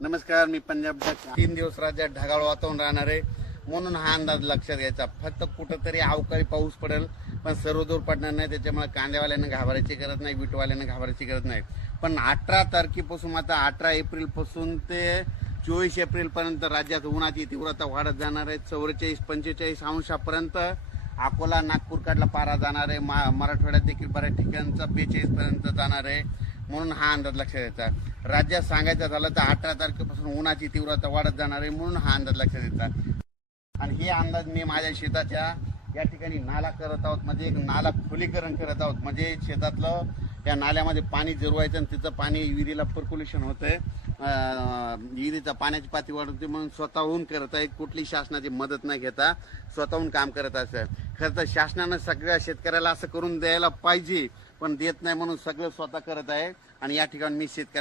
नमस्कार, मी पंजाब 3 दिवस राज्यात ढगाळ वातावरण राहणार आहे म्हणून हा अंदाज लक्षात घ्यायचा. फक्त कुठंतरी अवकाळी पाऊस पडेल, पण सर्वदूर पडणार नाही. त्याच्यामुळे कांद्यावाल्यांना घाबरायची गरज नाही, बीटवाल्यांना घाबरायची गरज नाही. पण 18 तारखेपासून आता 18 एप्रिलपासून ते 24 एप्रिलपर्यंत राज्यात उन्हाची तीव्रता वाढत जाणार आहे. 44-45 अंशापर्यंत अकोला नागपूरकडला पारा जाणार आहे. मराठवाड्यात देखील बऱ्याच ठिकाणचा 42 पर्यंत जाणार आहे. म्हणून हा अंदाज लक्षात घ्यायचा. राज्यात सांगायचं झालं तर 18 तारखेपासून उन्हाची तीव्रता वाढत जाणार आहे, म्हणून हा अंदाज लक्षात घ्यायचा. आणि हे अंदाज मी माझ्या शेताच्या या ठिकाणी नाला करत आहोत, म्हणजे एक नाला खोलीकरण करत आहोत. म्हणजे शेतातलं त्या नाल्यामध्ये पाणी जिरवायचं आणि तिचं पाणी विहिरीला पर्क्युलेशन होतंय, विहिरीचा पाण्याची पातळी वाढवते. म्हणून स्वतःहून करत आहे, कुठली शासनाची मदत न घेता स्वतःहून काम करत असं. खरं तर शासनानं सगळ्या शेतकऱ्याला असं करून द्यायला पाहिजे, पण देत नाही, म्हणून सगळं स्वतः करत आहे. आणि या ठिकाणी मी शेतकऱ्या